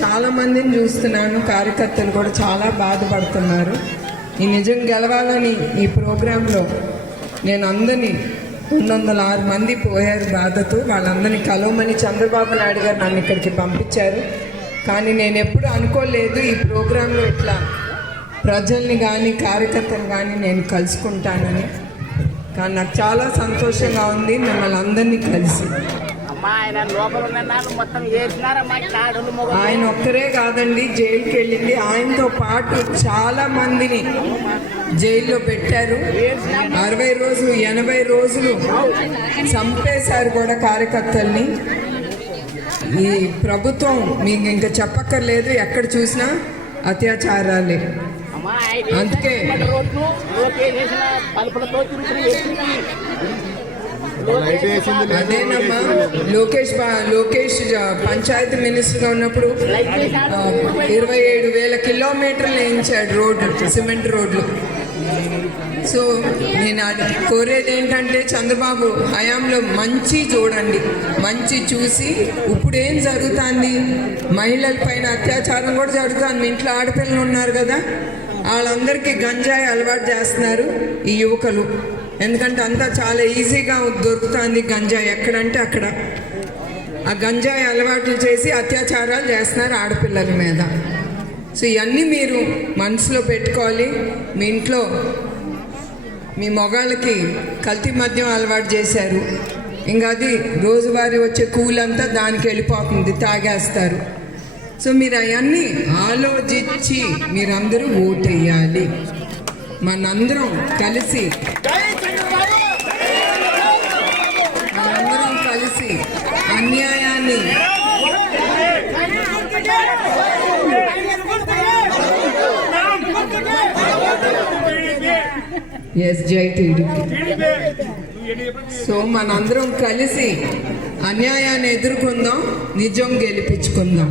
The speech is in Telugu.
చాలా మందిని చూస్తున్నాను కార్యకర్తలు కూడా చాలా బాధపడుతున్నారు. ఈ నిజం గెలవాలని ఈ ప్రోగ్రాంలో నేను అందరినీ రెండు వందల ఆరు మంది పోయారు బాధతో. వాళ్ళందరినీ కలవమని చంద్రబాబు నాయుడు గారు నన్ను ఇక్కడికి పంపించారు. కానీ నేను ఎప్పుడు అనుకోలేదు ఈ ప్రోగ్రాంలో ఇట్లా ప్రజల్ని కానీ కార్యకర్తలు కానీ నేను కలుసుకుంటానని. కానీ నాకు చాలా సంతోషంగా ఉంది మిమ్మల్ని అందరినీ కలిసి. అమ్మా ఆయన లోపల ఉన్న నాన్న మొత్తం వేసినారమ్మా కాడలు మొగ ఆయన ఒక్కరే కాదండి జైలుకి వెళ్ళింది. ఆయనతో పాటు చాలా మందిని జైల్లో పెట్టారు. అరవై రోజులు ఎనభై రోజులు చంపేశారు కూడా కార్యకర్తల్ని. ఈ ప్రభుత్వం మీకు ఇంకా చెప్పక్కర్లేదు ఎక్కడ చూసినా అత్యాచారాలే. అందుకే అదేనమ్మా. లోకేష్ బా- లోకేష్ పంచాయతీ మినిస్టర్గా ఉన్నప్పుడు ఇరవై ఏడు వేల కిలోమీటర్లు వేయించాడు రోడ్డు సిమెంట్ రోడ్లు. సో నేను కోరేది ఏంటంటే చంద్రబాబు హయాంలో మంచి చూడండి. మంచి చూసి ఇప్పుడు ఏం జరుగుతుంది? మహిళల పైన అత్యాచారం కూడా జరుగుతుంది. మీ ఇంట్లో ఆడపిల్లలు ఉన్నారు కదా వాళ్ళందరికీ గంజాయి అలవాటు చేస్తున్నారు ఈ యువకులు. ఎందుకంటే అంతా చాలా ఈజీగా దొరుకుతుంది గంజాయి. ఎక్కడంటే అక్కడ. ఆ గంజాయి అలవాట్లు చేసి అత్యాచారాలు చేస్తున్నారు ఆడపిల్లల మీద. సో ఇవన్నీ మీరు మనసులో పెట్టుకోవాలి. మీ ఇంట్లో మీ మొగాళ్ళకి కల్తీ మద్యం అలవాటు చేశారు. ఇంకా అది రోజువారీ వచ్చే కూలంతా దానికి వెళ్ళిపోతుంది తాగేస్తారు. సో మీరు అవన్నీ ఆలోచించి మీరందరూ ఓటేయాలి. మనందరం కలిసి మనందరం కలిసి అన్యాయాన్ని ఎస్ జై టీడీపీ సో మనందరం కలిసి అన్యాయాన్ని ఎదుర్కొందాం నిజం గెలిపించుకుందాం.